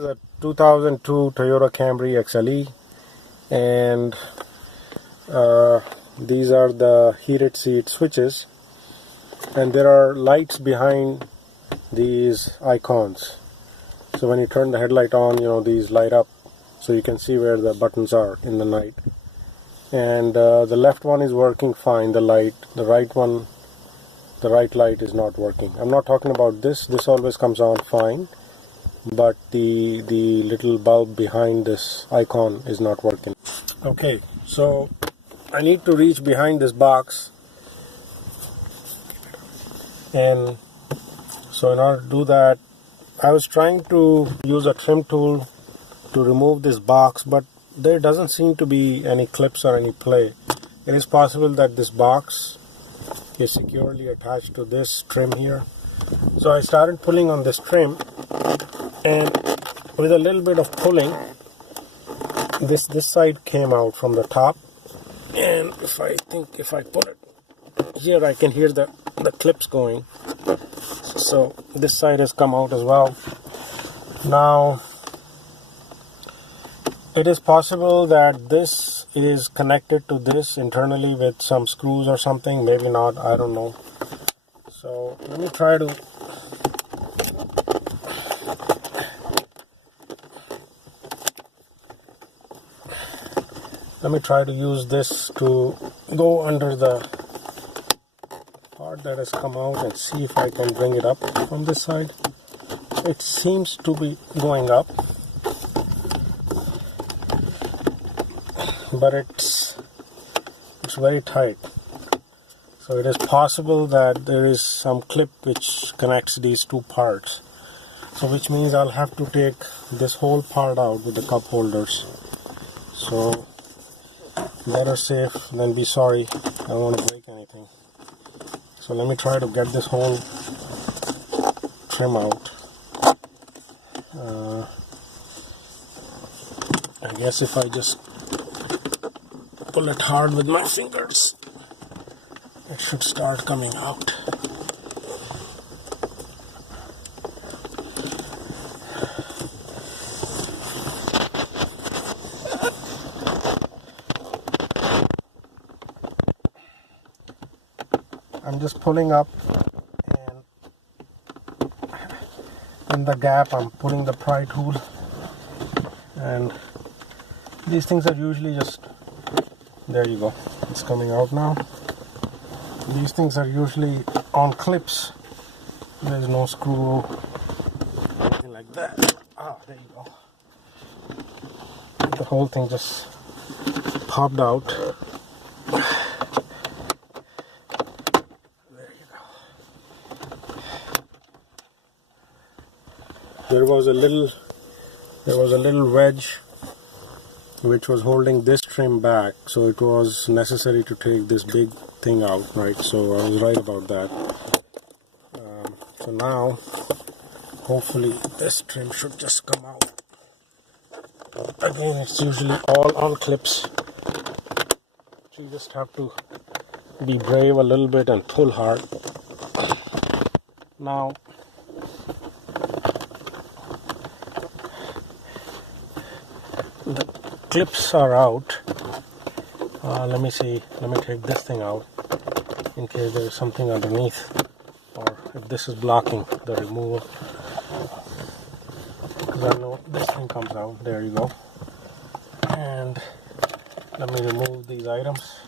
This is a 2002 Toyota Camry XLE, and these are the heated seat switches, and there are lights behind these icons. So when you turn the headlight on, these light up so you can see where the buttons are in the night. And the left one is working fine, the light. The right one, the right light is not working. I'm not talking about this always comes on fine, but the little bulb behind this icon is not working. Okay, so I need to reach behind this box, and so in order to do that, I was trying to use a trim tool to remove this box, but there doesn't seem to be any clips or any play. It is possible that this box is securely attached to this trim here. So I started pulling on this trim, and with a little bit of pulling, this side came out from the top, and if I put it here, I can hear the clips going. So this side has come out as well. Now it is possible that this is connected to this internally with some screws or something, maybe not, I don't know. So let me try to use this to go under the part that has come out and see if I can bring it up from this side. It seems to be going up, but it's very tight. So it is possible that there is some clip which connects these two parts. So which means I'll have to take this whole part out with the cup holders. So better safe than be sorry. I don't want to break anything. So let me try to get this whole trim out. I guess if I just pull it hard with my fingers, it should start coming out. I'm just pulling up, and in the gap I'm putting the pry tool, and these things are usually just, there you go, it's coming out now. These things are usually on clips. There's no screw or anything like that. There you go. The whole thing just popped out. There you go. There was a little wedge which was holding this trim back, so it was necessary to take this big thing out, right? So I was right about that. So now hopefully this trim should just come out. Again, it's usually all on clips, so you just have to be brave a little bit and pull hard. Now the clips are out. Let me take this thing out in case there is something underneath, or if this is blocking the removal, because I know this thing comes out. There you go. And let me remove these items.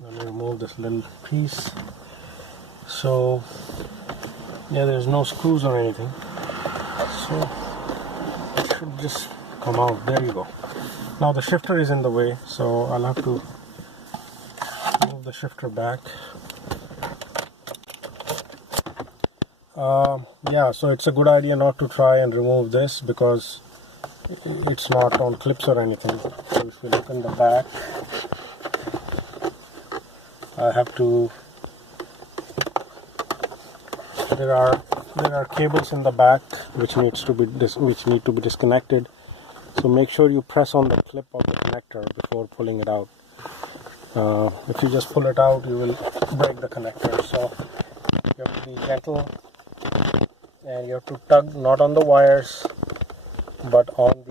Let me remove this little piece. So yeah, there's no screws or anything, so it should just come out. There you go. Now the shifter is in the way, so I'll have to move the shifter back. Yeah, so it's a good idea not to try and remove this because it's not on clips or anything. So if you look in the back, I have to, there are cables in the back which need to be disconnected. So make sure you press on the clip of the connector before pulling it out. If you just pull it out, you will break the connector. So you have to be gentle and you have to tug not on the wires but on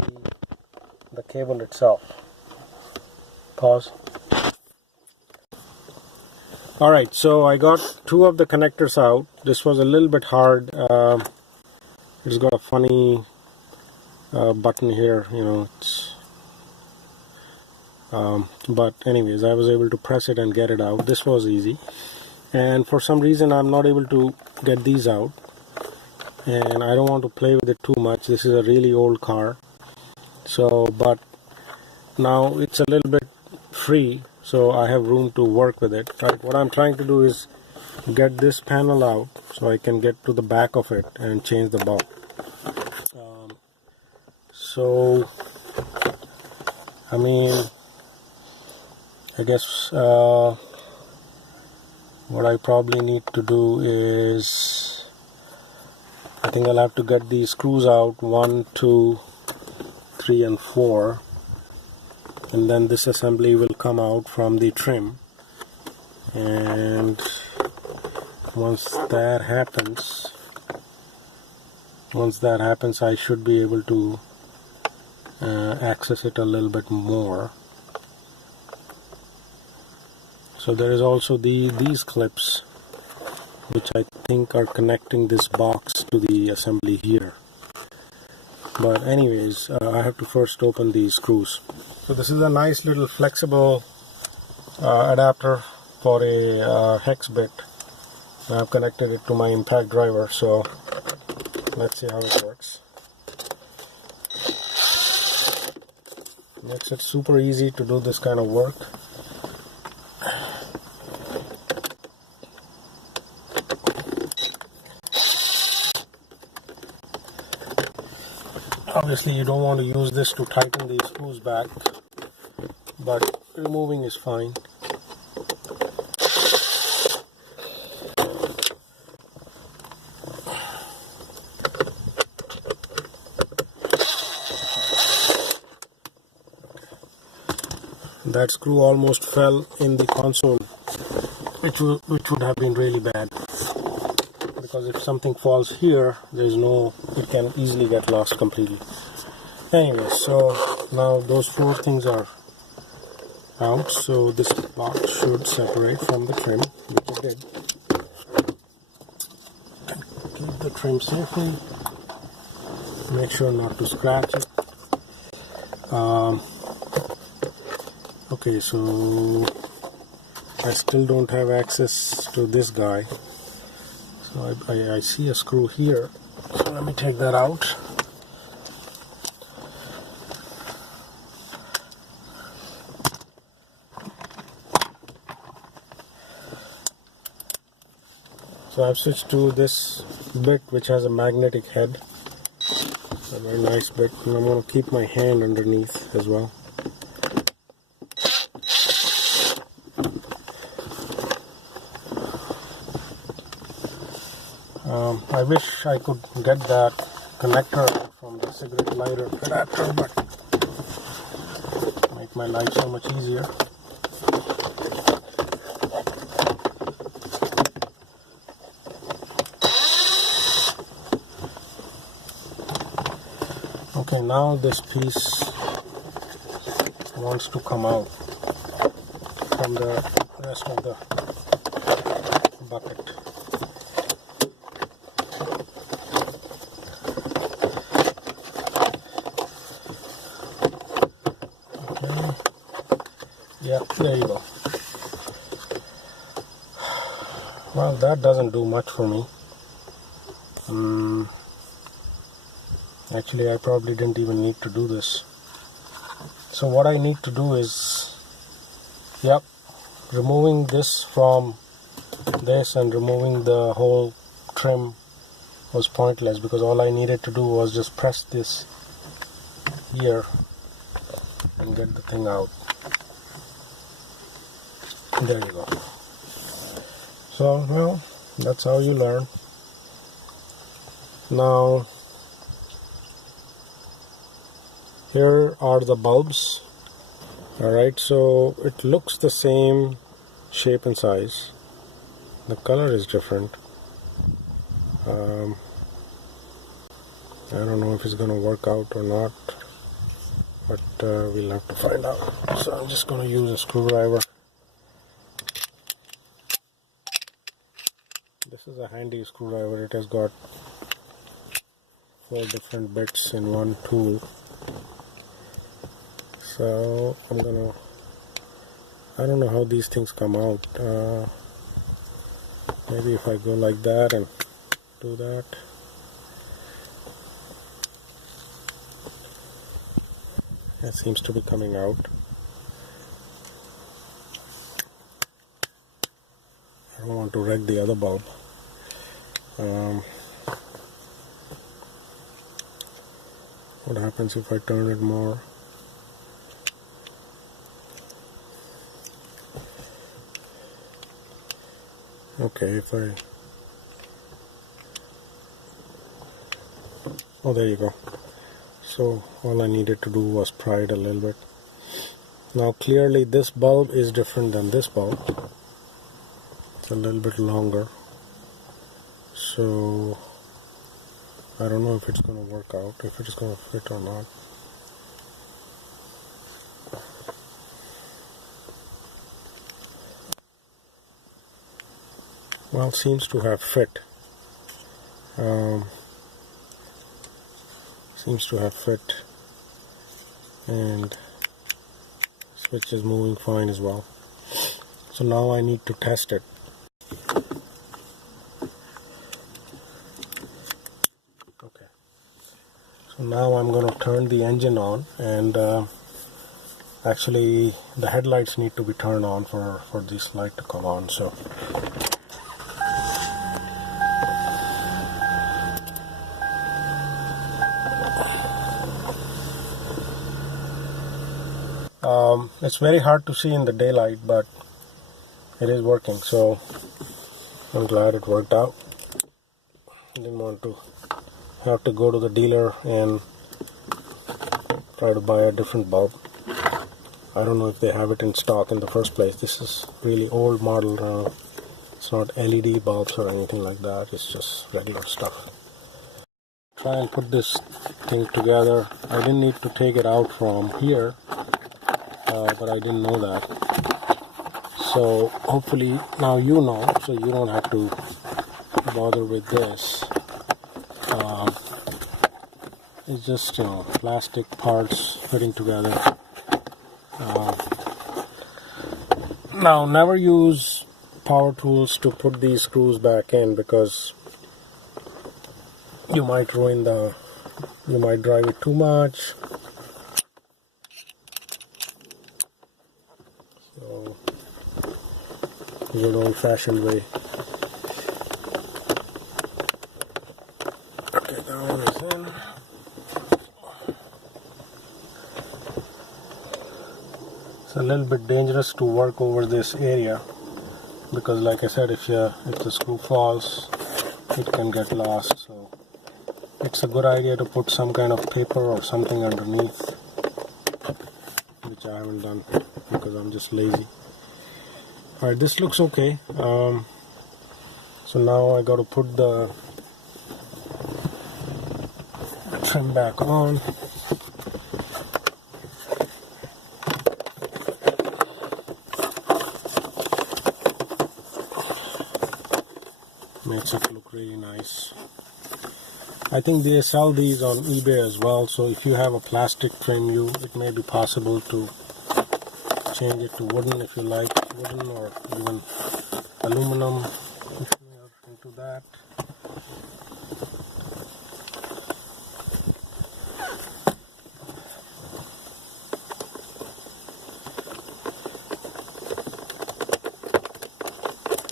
the cable itself. Pause. Alright, so I got two of the connectors out. This was a little bit hard. It's got a funny button here, you know. But anyways, I was able to press it and get it out. This was easy. And for some reason I'm not able to get these out. And I don't want to play with it too much. This is a really old car. So, but now it's a little bit free, so I have room to work with it. Right, what I'm trying to do is get this panel out so I can get to the back of it and change the bulb. So I mean, I guess what I probably need to do is, I think I'll have to get these screws out, 1, 2, 3 and 4, and then this assembly will come out from the trim. And once that happens, I should be able to access it a little bit more. So there is also these clips, which I think are connecting this box to the assembly here. But anyways, I have to first open these screws. So this is a nice little flexible adapter for a hex bit. I've connected it to my impact driver, so let's see how it works. Makes it super easy to do this kind of work. Obviously you don't want to use this to tighten these screws back, but removing is fine. That screw almost fell in the console, which would have been really bad, because if something falls here, it can easily get lost completely. Anyway, so now those 4 things are out, so this box should separate from the trim, which it did. Keep the trim safely, make sure not to scratch it. Okay, so I still don't have access to this guy. So I see a screw here. So let me take that out. So I've switched to this bit which has a magnetic head. A very nice bit, and I'm going to keep my hand underneath as well. I wish I could get that connector from the cigarette lighter adapter, but make my life so much easier. Okay, now this piece wants to come out from the rest of the bucket. Yeah, there you go. Well, that doesn't do much for me. Actually, I probably didn't even need to do this. So what I need to do is, removing this from this and removing the whole trim was pointless, because all I needed to do was just press this here and get the thing out. There you go. So, well, that's how you learn. Now, here are the bulbs. Alright, so it looks the same shape and size. The color is different. I don't know if it's going to work out or not, but we'll have to find out. So I'm just going to use a screwdriver. This is a handy screwdriver. It has got 4 different bits in one tool. So I don't know how these things come out. Maybe if I go like that and do that. It seems to be coming out. I don't want to wreck the other bulb. What happens if I turn it more? Okay, oh, there you go. So all I needed to do was pry it a little bit. Now clearly this bulb is different than this bulb. It's a little bit longer. So I don't know if it's going to work out, if it's going to fit or not. Well, seems to have fit. Seems to have fit, and switch is moving fine as well. So now I need to test it. Okay. So now I'm going to turn the engine on, and actually the headlights need to be turned on for this light to come on. So it's very hard to see in the daylight, but it is working, so I'm glad it worked out. Didn't want to have to go to the dealer and try to buy a different bulb. I don't know if they have it in stock in the first place. This is really old model. It's not LED bulbs or anything like that. It's just regular stuff. Try and put this thing together. I didn't need to take it out from here. But I didn't know that. So hopefully now you know, so you don't have to bother with this. It's just plastic parts fitting together. Now never use power tools to put these screws back in, because you might you might drive it too much. So good old-fashioned way. Okay, that one is in. It's a little bit dangerous to work over this area, because like I said, if the screw falls, it can get lost. So it's a good idea to put some kind of paper or something underneath, which I haven't done because I'm just lazy. Alright, this looks okay. So now I got to put the trim back on. Makes it look really nice. I think they sell these on eBay as well, so if you have a plastic trim, it may be possible to change it to wooden if you like wooden, or even aluminum if you are into that.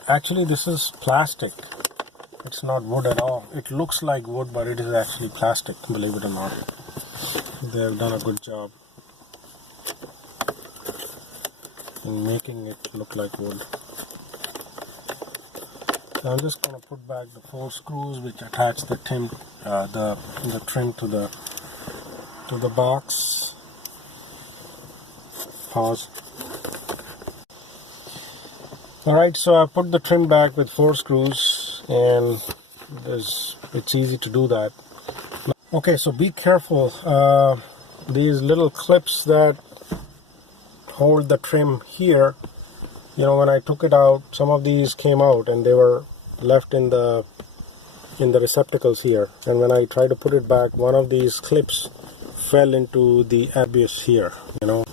Actually, this is plastic. It's not wood at all. It looks like wood, but it is actually plastic, believe it or not. They have done a good job in making it look like wood. So I'm just going to put back the 4 screws which attach the trim, the trim to the box. Pause. Alright, so I put the trim back with 4 screws, and it's easy to do that. Okay, so be careful. These little clips that hold the trim here, you know, when I took it out, some of these came out and they were left in the receptacles here, and when I tried to put it back, one of these clips fell into the abyss here, you know,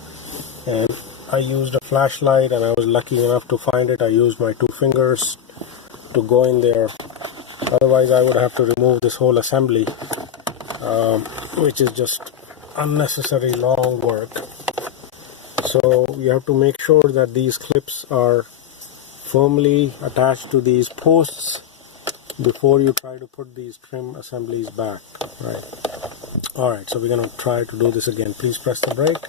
and I used a flashlight and I was lucky enough to find it. I used my 2 fingers to go in there. Otherwise I would have to remove this whole assembly, which is just unnecessary long work. So you have to make sure that these clips are firmly attached to these posts before you try to put these trim assemblies back, right? Alright, so we're going to try to do this again. Please press the brake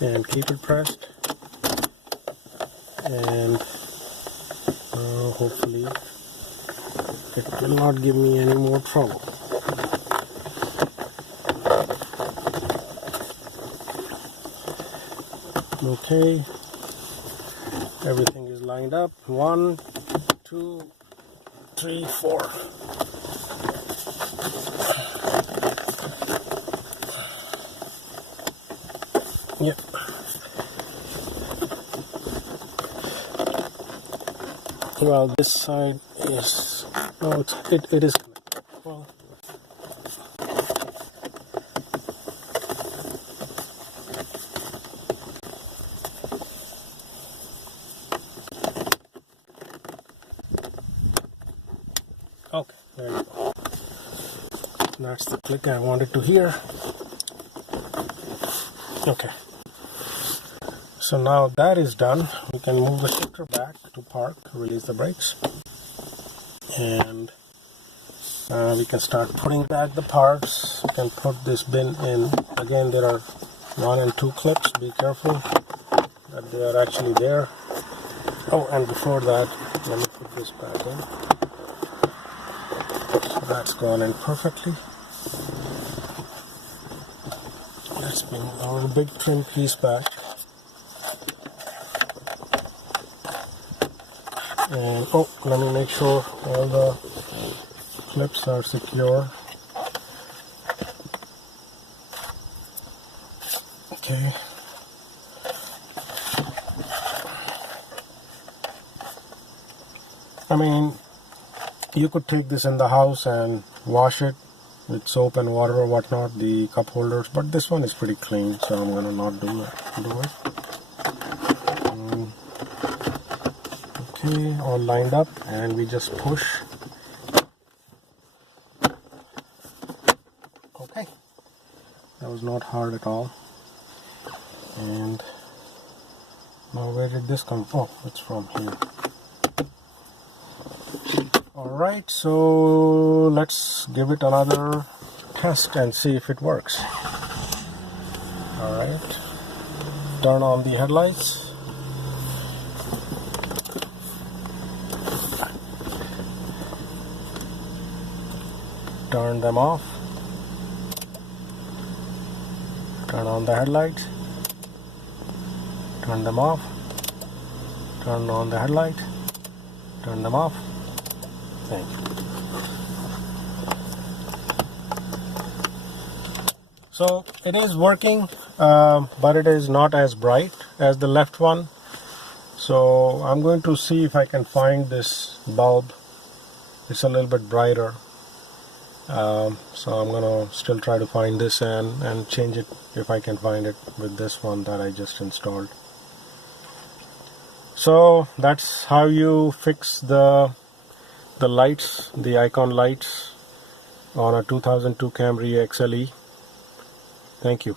and keep it pressed, and hopefully it will not give me any more trouble. Okay, everything is lined up. 1, 2, 3, 4. Yep. Well, this side is, no, it is connected. Well, okay, there you go. That's the click I wanted to hear. Okay. So now that is done, we can move the shifter back to park, release the brakes, and we can start putting back the parts. We can put this bin in. Again, there are 1 and 2 clips. Be careful that they are actually there. Oh, and before that, let me put this back in. So that's gone in perfectly. Let's bring our big trim piece back. And oh, let me make sure all the clips are secure. Okay. I mean, you could take this in the house and wash it with soap and water or whatnot, the cup holders, but this one is pretty clean, so I'm gonna not do it. Okay, all lined up, and we just push. Okay, that was not hard at all. And now where did this come from? Oh, it's from here. Alright, so let's give it another test and see if it works. Alright, turn on the headlights. Turn them off. Turn on the headlights. Turn them off. Turn on the headlight. Turn them off. Thank you. So it is working, but it is not as bright as the left one. So I'm going to see if I can find this bulb. It's a little bit brighter. So I'm gonna still try to find this and change it if I can find it with this one that I just installed. So that's how you fix the lights, the icon lights on a 2002 Camry XLE. Thank you.